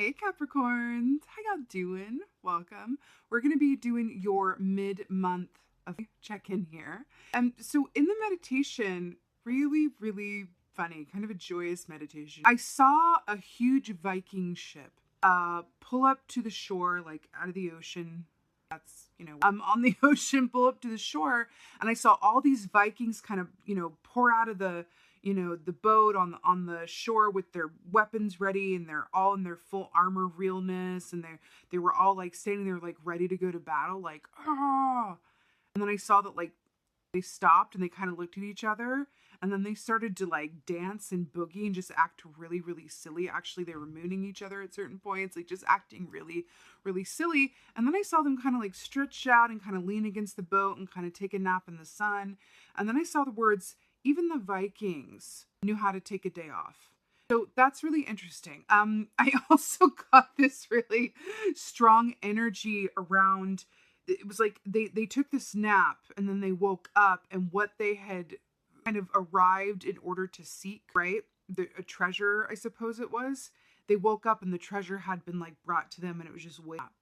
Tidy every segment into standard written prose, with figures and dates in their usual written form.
Hey Capricorns, how y'all doing? Welcome. We're going to be doing your mid-month of check-in here. So in the meditation, really funny, kind of a joyous meditation. I saw a huge Viking ship pull up to the shore, like out of the ocean. That's, on the ocean, pull up to the shore. And I saw all these Vikings kind of, pour out of the boat on the shore with their weapons ready, and they're all in their full armor realness, and they were all like standing there like ready to go to battle, like ah. And then I saw that like they stopped and they kind of looked at each other, and then they started to like dance and boogie and just act really silly. Actually, they were mooning each other at certain points, like just acting really silly. And then I saw them kind of like stretch out and kind of lean against the boat and kind of take a nap in the sun. And then I saw the words, even the Vikings knew how to take a day off. So that's really interesting. I also got this really strong energy around, it was like they took this nap and then they woke up, and what they had kind of arrived in order to seek, right? A treasure, I suppose it was. They woke up and the treasure had been like brought to them, and it was just way up.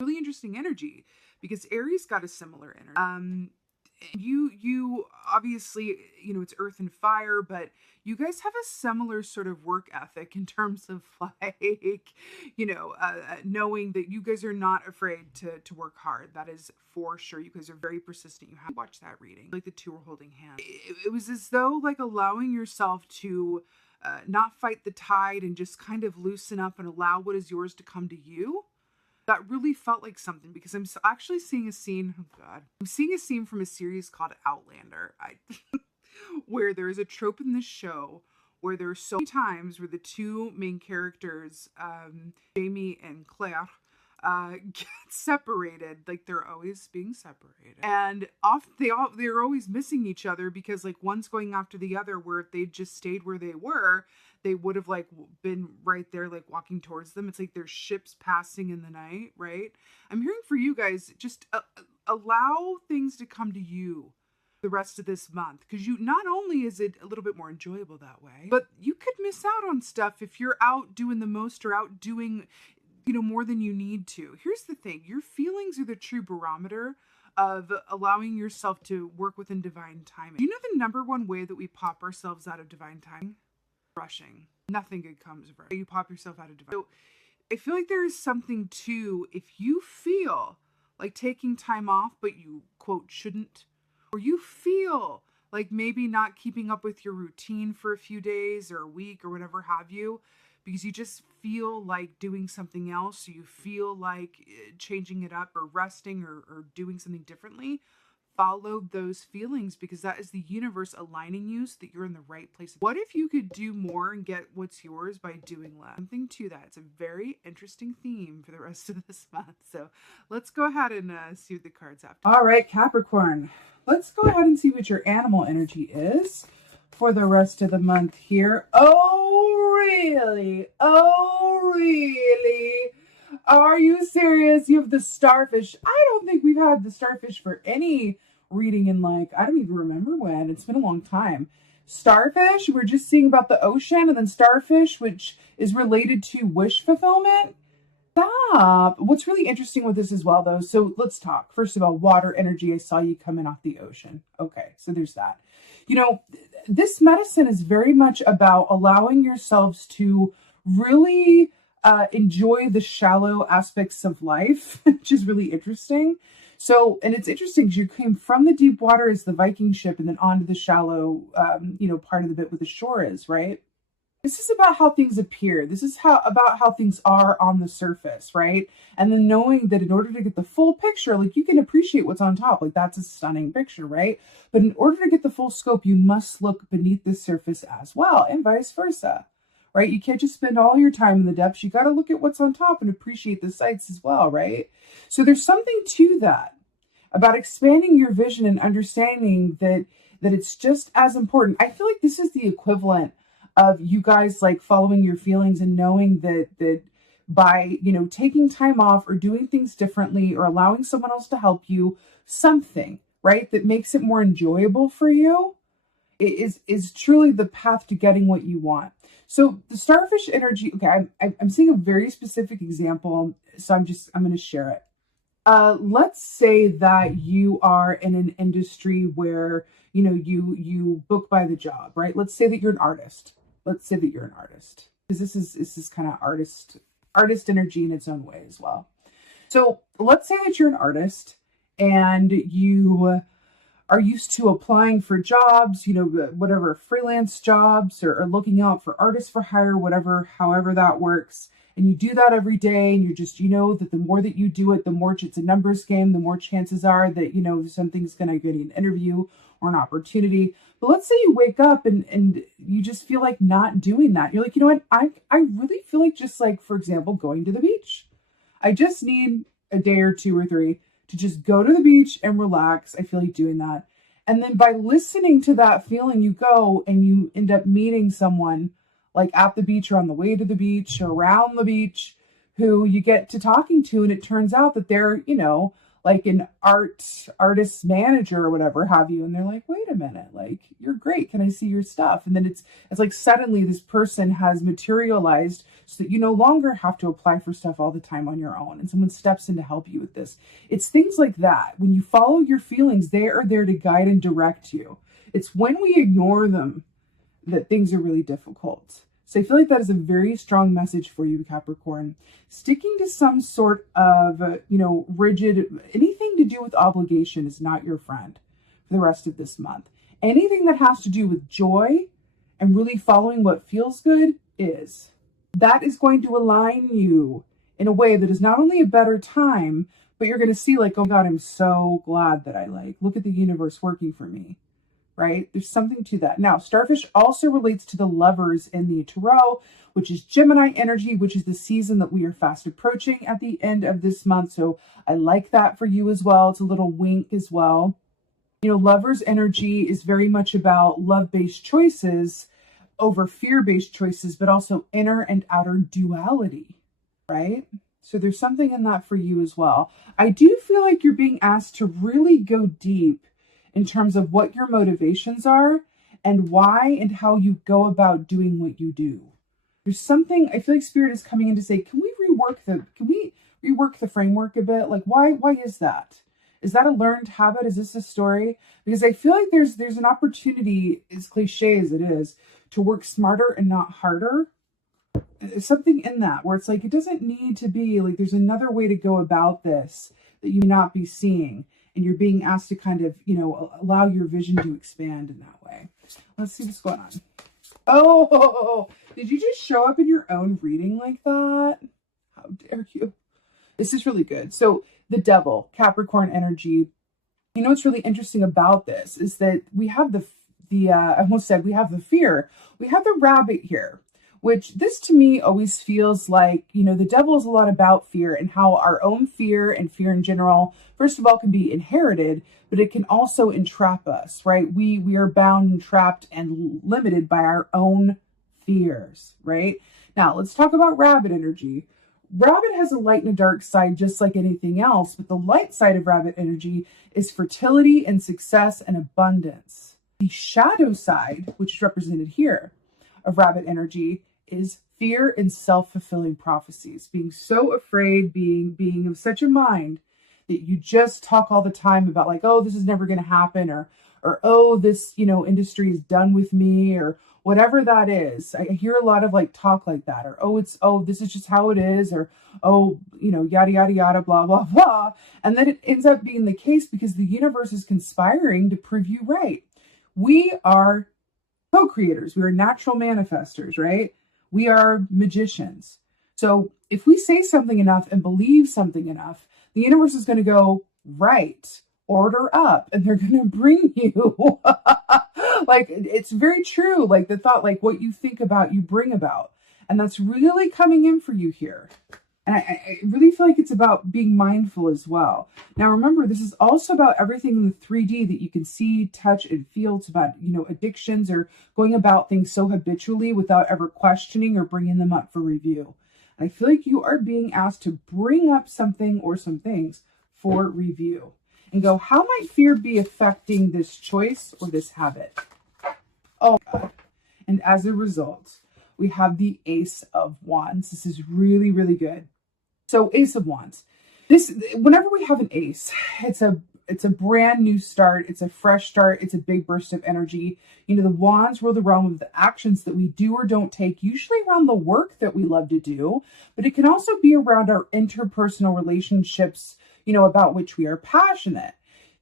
Really interesting energy, because Aries got a similar energy. You obviously, it's earth and fire, but you guys have a similar sort of work ethic in terms of like, knowing that you guys are not afraid to work hard. That is for sure. You guys are very persistent. You have to watch that reading. Like the two are holding hands. It was as though like allowing yourself to not fight the tide and just kind of loosen up and allow what is yours to come to you. That really felt like something, because I'm actually seeing a scene, I'm seeing a scene from a series called Outlander, where there is a trope in this show where there are so many times where the two main characters, Jamie and Claire, get separated. Like they're always being separated, and they're always missing each other, because like one's going after the other, where if they just stayed where they were, they would have like been right there, like walking towards them. It's like there's ships passing in the night, right? I'm hearing for you guys, just allow things to come to you the rest of this month, because you, not only is it a little bit more enjoyable that way, but you could miss out on stuff if you're out doing the most or out doing more than you need to. Here's the thing, your feelings are the true barometer of allowing yourself to work within divine timing. You know the number one way that we pop ourselves out of divine timing? Rushing. Nothing good comes of rushing. You pop yourself out of divine. So I feel like there is something to, if you feel like taking time off, but you quote shouldn't, or you feel like maybe not keeping up with your routine for a few days or a week or whatever have you, because you just feel like doing something else, or you feel like changing it up or resting or doing something differently, follow those feelings, because that is the universe aligning you so that you're in the right place. What if you could do more and get what's yours by doing less? Something to that. It's a very interesting theme for the rest of this month. So let's go ahead and see what the cards have. All right, Capricorn. Let's go ahead and see what your animal energy is for the rest of the month here. Oh, really? Oh, really? Are you serious? You have the starfish. I don't think we've had the starfish for any reading in like, I don't even remember when. It's been a long time. Starfish, we're just seeing about the ocean, and then starfish, which is related to wish fulfillment. Stop. What's really interesting with this as well, though, so let's talk. First of all, water energy. I saw you coming off the ocean. Okay, so there's that. This medicine is very much about allowing yourselves to really enjoy the shallow aspects of life, which is really interesting. So, and it's interesting because you came from the deep water as the Viking ship, and then onto the shallow, part of the bit where the shore is, right? This is about how things appear. This is about how things are on the surface, right? And then knowing that in order to get the full picture, like you can appreciate what's on top, like that's a stunning picture, right? But in order to get the full scope, you must look beneath the surface as well, and vice versa. Right? You can't just spend all your time in the depths. You got to look at what's on top and appreciate the sights as well, right? So there's something to that about expanding your vision and understanding that it's just as important. I feel like this is the equivalent of you guys like following your feelings and knowing that by, taking time off or doing things differently or allowing someone else to help you, something, right, that makes it more enjoyable for you is truly the path to getting what you want. So the starfish energy, okay, I'm seeing a very specific example, so I'm going to share it. Let's say that you are in an industry where, you book by the job, right? Let's say that you're an artist. Let's say that you're an artist, because this is kind of artist energy in its own way as well. So let's say that you're an artist and you are used to applying for jobs, whatever, freelance jobs, or looking out for artists for hire, however that works. And you do that every day, and you're just, that the more that you do it, the more it's a numbers game, the more chances are that, something's going to get an interview or an opportunity. But let's say you wake up and you just feel like not doing that. You're like, you know what? I really feel like just like, for example, going to the beach. I just need a day or 2 or 3 to just go to the beach and relax. I feel like doing that. And then by listening to that feeling, you go and you end up meeting someone like at the beach or on the way to the beach or around the beach who you get to talking to. And it turns out that they're, like an artist manager or whatever have you. And they're like, wait a minute, like, you're great. Can I see your stuff? And then it's like suddenly this person has materialized so that you no longer have to apply for stuff all the time on your own. And someone steps in to help you with this. It's things like that. When you follow your feelings, they are there to guide and direct you. It's when we ignore them that things are really difficult. So I feel like that is a very strong message for you, Capricorn. Sticking to some sort of, rigid, anything to do with obligation is not your friend for the rest of this month. Anything that has to do with joy and really following what feels good is. That is going to align you in a way that is not only a better time, but you're going to see like, oh God, I'm so glad that look at the universe working for me. Right? There's something to that. Now, starfish also relates to the lovers in the tarot, which is Gemini energy, which is the season that we are fast approaching at the end of this month. So I like that for you as well. It's a little wink as well. Lovers energy is very much about love-based choices over fear-based choices, but also inner and outer duality, right? So there's something in that for you as well. I do feel like you're being asked to really go deep in terms of what your motivations are and why and how you go about doing what you do. There's something, I feel like Spirit is coming in to say, can we rework the framework a bit? Like, why is that? Is that a learned habit? Is this a story? Because I feel like there's an opportunity, as cliche as it is, to work smarter and not harder. There's something in that where it's like, it doesn't need to be like, there's another way to go about this that you may not be seeing. And you're being asked to kind of, allow your vision to expand in that way. Let's see what's going on. Oh, did you just show up in your own reading like that? How dare you? This is really good. So the devil, Capricorn energy. What's really interesting about this is that we have I almost said we have the fear. We have the rabbit here, which this to me always feels like, the devil is a lot about fear and how our own fear and fear in general, first of all, can be inherited, but it can also entrap us, right? We are bound and trapped and limited by our own fears, right? Now, let's talk about rabbit energy. Rabbit has a light and a dark side, just like anything else, but the light side of rabbit energy is fertility and success and abundance. The shadow side, which is represented here, of rabbit energy is fear and self-fulfilling prophecies, being so afraid, being of such a mind that you just talk all the time about like, oh, this is never going to happen, or oh, this, industry is done with me, or whatever that is. I hear a lot of like talk like that, or oh, this is just how it is, or oh, yada, yada, yada, blah, blah, blah. And then it ends up being the case because the universe is conspiring to prove you right. We are co-creators. We are natural manifestors, right? We are magicians. So if we say something enough and believe something enough, the universe is going to go, right, order up, and they're going to bring you. Like, it's very true. Like the thought, like what you think about, you bring about. And that's really coming in for you here. And I really feel like it's about being mindful as well. Now, remember, this is also about everything in the 3D that you can see, touch, and feel. It's about, addictions or going about things so habitually without ever questioning or bringing them up for review. And I feel like you are being asked to bring up something or some things for review and go, how might fear be affecting this choice or this habit? Oh, God. And as a result, we have the Ace of Wands. This is really, really good. So Ace of Wands. Whenever we have an ace, it's a brand new start. It's a fresh start. It's a big burst of energy. You know, the wands rule the realm of the actions that we do or don't take, usually around the work that we love to do, but it can also be around our interpersonal relationships, you know, about which we are passionate.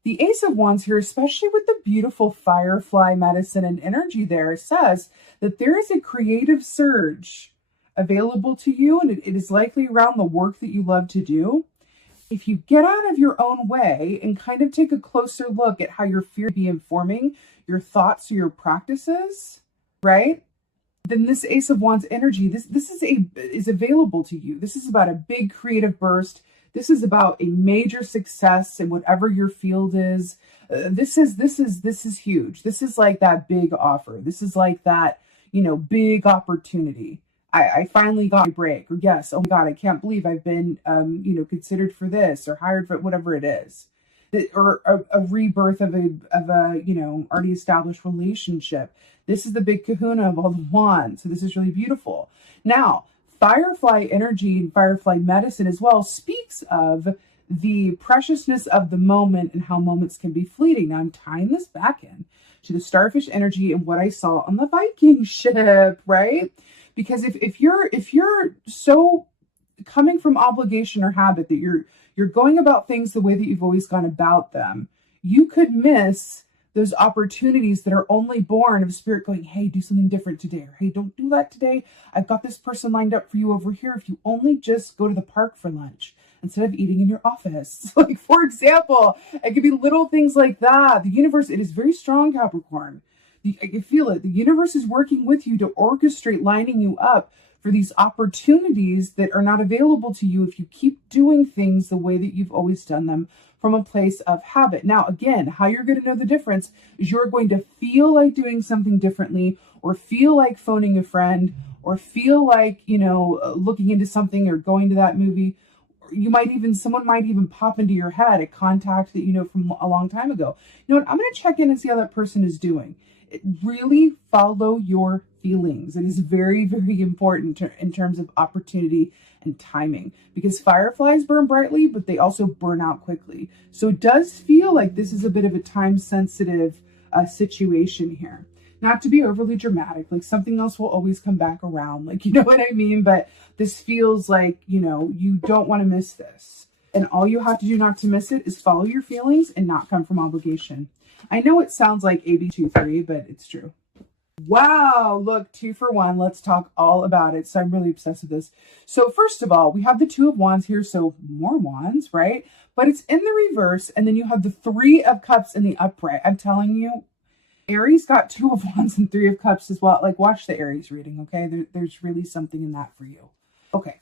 The Ace of Wands here, especially with the beautiful firefly medicine and energy there, says that there is a creative surge available to you, and it is likely around the work that you love to do. If you get out of your own way and kind of take a closer look at how your fear be informing your thoughts or your practices, right? Then this Ace of Wands energy, this is available to you. This is about a big creative burst. This is about a major success in whatever your field is. This is huge. This is like that big offer. This is like that, you know, big opportunity. I finally got a break, or yes, oh my God, I can't believe I've been, you know, considered for this or hired for whatever it is, or a rebirth of a, you know, already established relationship. This is the big kahuna of all the wands. So this is really beautiful. Now, firefly energy and firefly medicine as well speaks of the preciousness of the moment and how moments can be fleeting. Now I'm tying this back in to the starfish energy and what I saw on the Viking ship, right? Because if you're so coming from obligation or habit that you're going about things the way that you've always gone about them, you could miss those opportunities that are only born of spirit going, hey, do something different today, or hey, don't do that today. I've got this person lined up for you over here. If you only just go to the park for lunch instead of eating in your office. Like, for example, it could be little things like that. The universe, it is very strong, Capricorn. I can feel it. The universe is working with you to orchestrate, lining you up for these opportunities that are not available to you if you keep doing things the way that you've always done them from a place of habit. Now, again, how you're going to know the difference is you're going to feel like doing something differently, or feel like phoning a friend, or feel like, you know, looking into something or going to that movie. Someone might even pop into your head, a contact that you know from a long time ago. You know what? I'm going to check in and see how that person is doing. Really follow your feelings. It is very, very important in terms of opportunity and timing, because fireflies burn brightly, but they also burn out quickly. So it does feel like this is a bit of a time-sensitive situation here. Not to be overly dramatic, like something else will always come back around, like, you know what I mean? But this feels like, you know, you don't want to miss this. And all you have to do not to miss it is follow your feelings and not come from obligation. I know it sounds like AB23, but it's true. Wow, look, 2 for 1. Let's talk all about it. So I'm really obsessed with this. So first of all, we have the 2 of Wands here, so more wands, right? But it's in the reverse, and then you have the 3 of Cups in the upright. I'm telling you, Aries got 2 of Wands and 3 of Cups as well. Like, watch the Aries reading, okay? There's really something in that for you. Okay.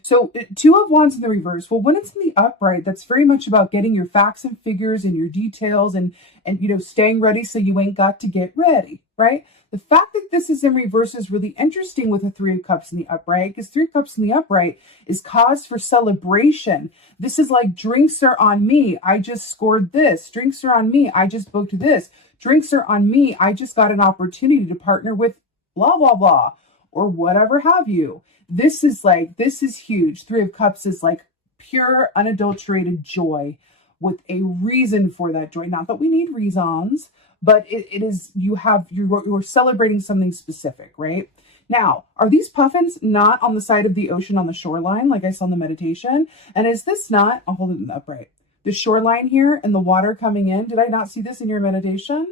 So 2 of Wands in the reverse. Well, when it's in the upright, that's very much about getting your facts and figures and your details and you know, staying ready so you ain't got to get ready, right? The fact that this is in reverse is really interesting with a 3 of Cups in the upright, because 3 of Cups in the upright is cause for celebration. This is like, drinks are on me, I just scored this. Drinks are on me, I just booked this. Drinks are on me, I just got an opportunity to partner with blah, blah, blah, or whatever have you. This is huge. 3 of Cups is like pure, unadulterated joy with a reason for that joy. Not that we need reasons, but it is, you're celebrating something specific, right? Now, are these puffins not on the side of the ocean on the shoreline, like I saw in the meditation? And is this not, I'll hold it in the upright, the shoreline here and the water coming in? Did I not see this in your meditation?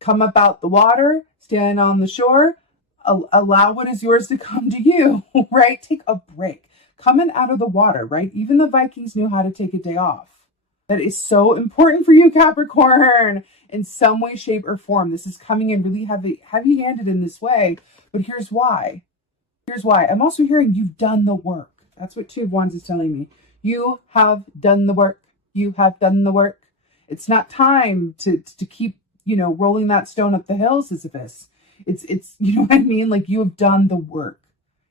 Come up out the water, stand on the shore, allow what is yours to come to you, right? Take a break. Coming out of the water, right? Even the Vikings knew how to take a day off. That is so important for you, Capricorn, in some way, shape, or form. This is coming in really heavy-handed in this way, but here's why. Here's why. I'm also hearing you've done the work. That's what 2 of Wands is telling me. You have done the work. You have done the work. It's not time to keep, you know, rolling that stone up the hill, Sisyphus. It's, you know what I mean? Like, you have done the work.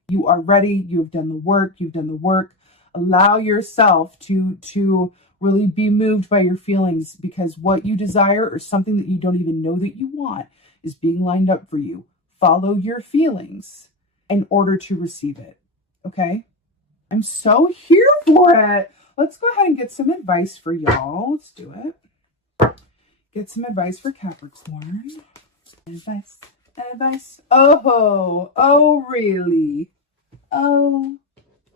You are ready. You have done the work. You've done the work. Allow yourself to really be moved by your feelings, because what you desire, or something that you don't even know that you want, is being lined up for you. Follow your feelings in order to receive it. Okay? I'm so here for it. Let's go ahead and get some advice for y'all. Let's do it. Get some advice for Capricorn. Advice. Oh, really? Oh,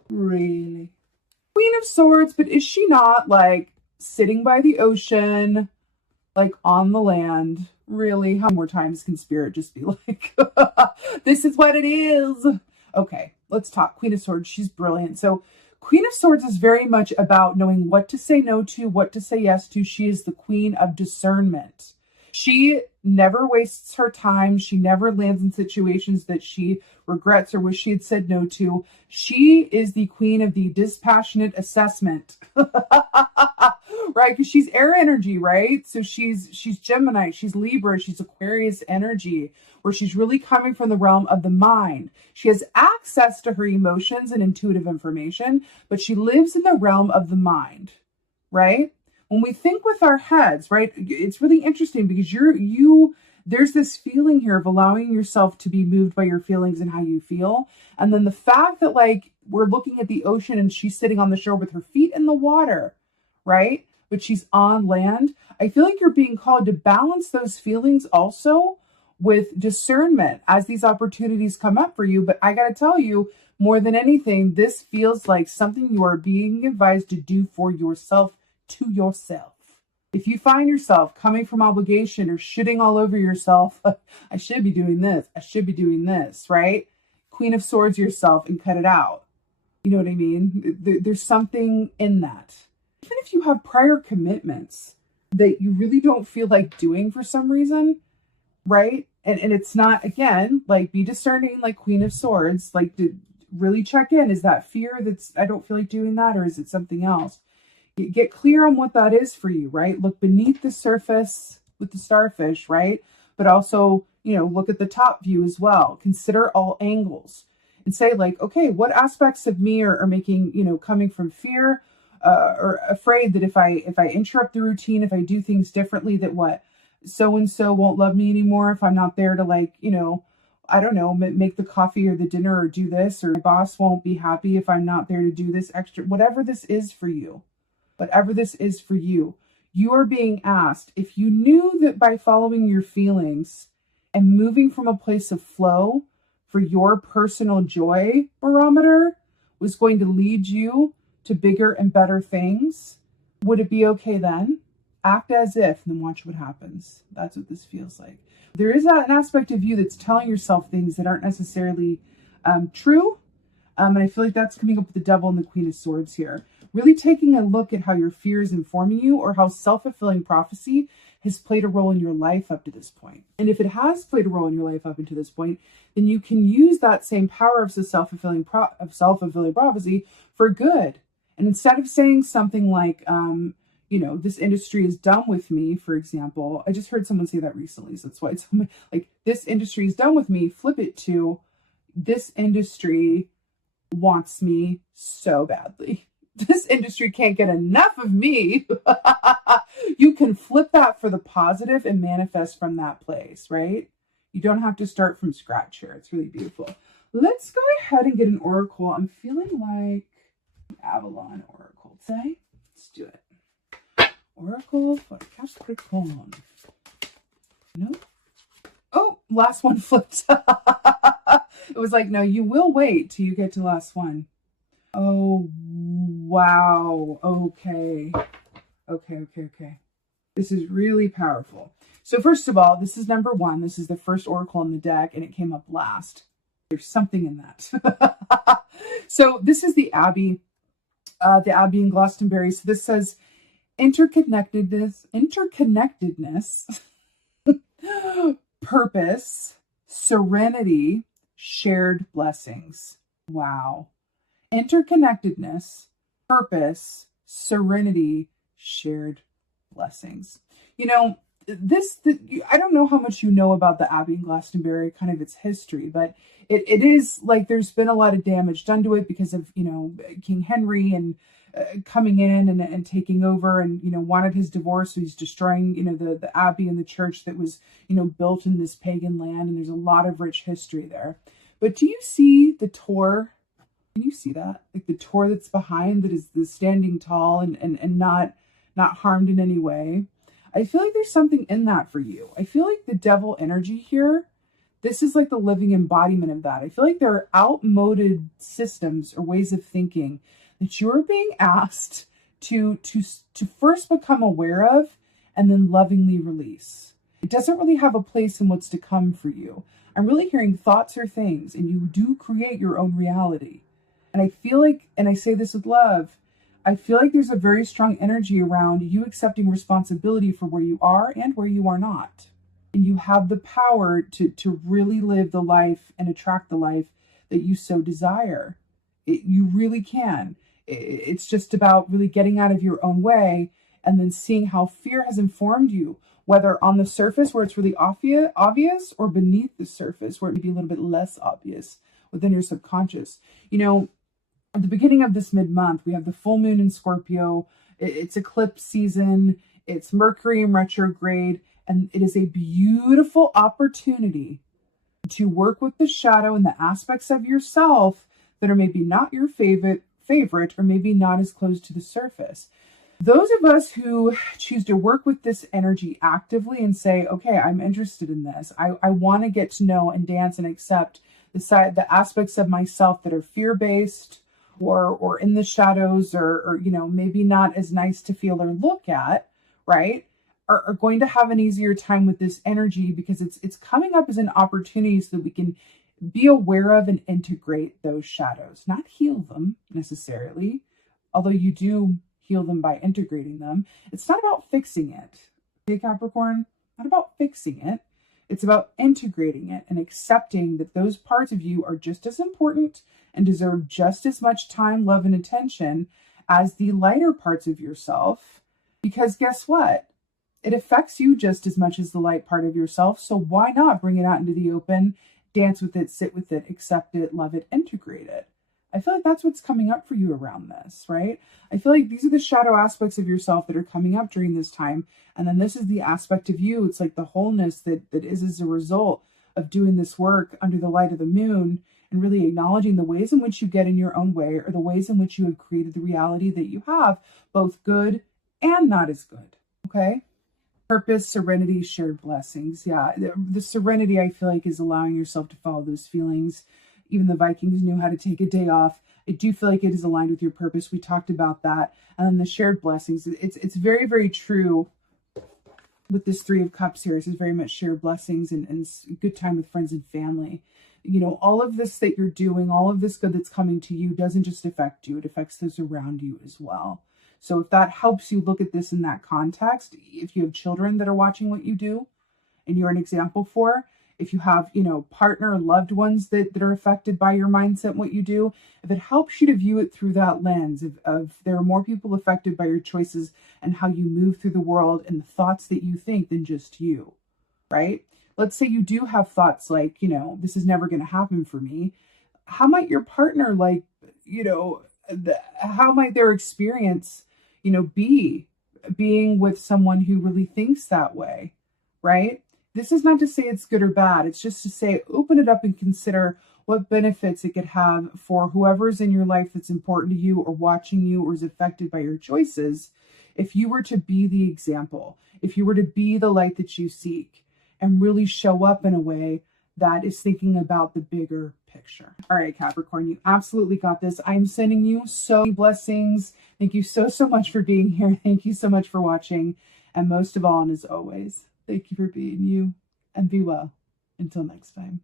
really? Queen of Swords, but is she not like sitting by the ocean, like on the land? Really? How many more times can Spirit just be like, this is what it is? Okay, let's talk. Queen of Swords, she's brilliant. So Queen of Swords is very much about knowing what to say no to, what to say yes to. She is the queen of discernment. She never wastes her time. She never lands in situations that she regrets or wish she had said no to. She is the queen of the dispassionate assessment. Right? Because she's air energy, right? So she's Gemini, she's Libra, she's Aquarius energy, where she's really coming from the realm of the mind. She has access to her emotions and intuitive information, but she lives in the realm of the mind, right? When we think with our heads, right, it's really interesting because there's this feeling here of allowing yourself to be moved by your feelings and how you feel. And then the fact that like we're looking at the ocean and she's sitting on the shore with her feet in the water, right? But she's on land. I feel like you're being called to balance those feelings also with discernment as these opportunities come up for you. But I got to tell you, more than anything, this feels like something you are being advised to do for yourself, to yourself. If you find yourself coming from obligation or shitting all over yourself, I should be doing this, I should be doing this, right? Queen of Swords yourself and cut it out. You know what I mean? There's something in that. Even if you have prior commitments that you really don't feel like doing for some reason, right? And it's not, again, like be discerning like Queen of Swords, like to really check in. Is that fear that's, I don't feel like doing that, or is it something else? Get clear on what that is for you, right? Look beneath the surface with the starfish, right? But also, look at the top view as well. Consider all angles and say like, okay, what aspects of me are making, coming from fear or afraid that if I interrupt the routine, if I do things differently, that what? So-and-so won't love me anymore if I'm not there to like, I don't know, make the coffee or the dinner or do this, or my boss won't be happy if I'm not there to do this extra, whatever this is for you. Whatever this is for you, you are being asked, if you knew that by following your feelings and moving from a place of flow for your personal joy barometer was going to lead you to bigger and better things, would it be okay then? Act as if, and then watch what happens. That's what this feels like. There is an aspect of you that's telling yourself things that aren't necessarily true. And I feel like that's coming up with the Devil and the Queen of Swords here. Really taking a look at how your fear is informing you or how self-fulfilling prophecy has played a role in your life up to this point. And if it has played a role in your life up until this point, then you can use that same power of the self-fulfilling prophecy for good. And instead of saying something like, this industry is done with me, for example, I just heard someone say that recently. So that's why it's like, this industry is done with me. Flip it to, this industry wants me so badly. This industry can't get enough of me. You can flip that for the positive and manifest from that place, right? You don't have to start from scratch here. It's really beautiful. Let's go ahead and get an oracle. I'm feeling like Avalon oracle today. Let's do it. Oracle for Capricorn. Nope. Oh, last one flipped. It was like, no, you will wait till you get to the last one. Oh, wow. Okay. This is really powerful. So first of all, this is number one. This is the first oracle in the deck, and it came up last. There's something in that. So this is the Abbey in Glastonbury. So this says interconnectedness, purpose, serenity, shared blessings. Wow. Interconnectedness, purpose, serenity, shared blessings. I don't know how much you know about the Abbey in Glastonbury, kind of its history, but it is like there's been a lot of damage done to it because of, King Henry and coming in and taking over and, wanted his divorce. So he's destroying, the Abbey and the church that was, built in this pagan land. And there's a lot of rich history there. But do you see the Tour? Can you see that? Like the Tour that's behind, that is the standing tall and not harmed in any way. I feel like there's something in that for you. I feel like the devil energy here, this is like the living embodiment of that. I feel like there are outmoded systems or ways of thinking that you're being asked to first become aware of and then lovingly release. It doesn't really have a place in what's to come for you. I'm really hearing thoughts are things, and you do create your own reality. And I feel like, and I say this with love, I feel like there's a very strong energy around you accepting responsibility for where you are and where you are not. And you have the power to really live the life and attract the life that you so desire. You really can. It's just about really getting out of your own way and then seeing how fear has informed you, whether on the surface where it's really obvious or beneath the surface where it may be a little bit less obvious within your subconscious. You know, at the beginning of this mid-month, we have the full moon in Scorpio. It's eclipse season. It's Mercury in retrograde. And it is a beautiful opportunity to work with the shadow and the aspects of yourself that are maybe not your favorite or maybe not as close to the surface. Those of us who choose to work with this energy actively and say, okay, I'm interested in this. I want to get to know and dance and accept the aspects of myself that are fear-based or in the shadows or you know, maybe not as nice to feel or look at, right? Are going to have an easier time with this energy because it's coming up as an opportunity so that we can be aware of and integrate those shadows, not heal them necessarily, although you do heal them by integrating them. It's not about fixing it. Okay, Capricorn, not about fixing it. It's about integrating it and accepting that those parts of you are just as important and deserve just as much time, love, and attention as the lighter parts of yourself. Because guess what? It affects you just as much as the light part of yourself. So why not bring it out into the open, dance with it, sit with it, accept it, love it, integrate it? I feel like that's what's coming up for you around this, right? I feel like these are the shadow aspects of yourself that are coming up during this time. And then this is the aspect of you. It's like the wholeness that is as a result of doing this work under the light of the moon and really acknowledging the ways in which you get in your own way or the ways in which you have created the reality that you have, both good and not as good, okay? Purpose, serenity, shared blessings. Yeah, the serenity, I feel like, is allowing yourself to follow those feelings. Even the Vikings knew how to take a day off. I do feel like it is aligned with your purpose. We talked about that. And then the shared blessings. It's very, very true with this Three of Cups here. It's very much shared blessings and good time with friends and family. You know, all of this that you're doing, all of this good that's coming to you doesn't just affect you. It affects those around you as well. So if that helps you look at this in that context, if you have children that are watching what you do and you're an example for, if you have, you know, partner, loved ones that are affected by your mindset and what you do, if it helps you to view it through that lens of there are more people affected by your choices and how you move through the world and the thoughts that you think than just you, right? Let's say you do have thoughts like, you know, this is never going to happen for me. How might your partner, like, you know, how might their experience, you know, be being with someone who really thinks that way, right? This is not to say it's good or bad. It's just to say, open it up and consider what benefits it could have for whoever's in your life that's important to you or watching you or is affected by your choices. If you were to be the example, if you were to be the light that you seek and really show up in a way that is thinking about the bigger picture. All right, Capricorn, you absolutely got this. I'm sending you so many blessings. Thank you so much for being here. Thank you so much for watching. And most of all, and as always, thank you for being you, and be well. Until next time.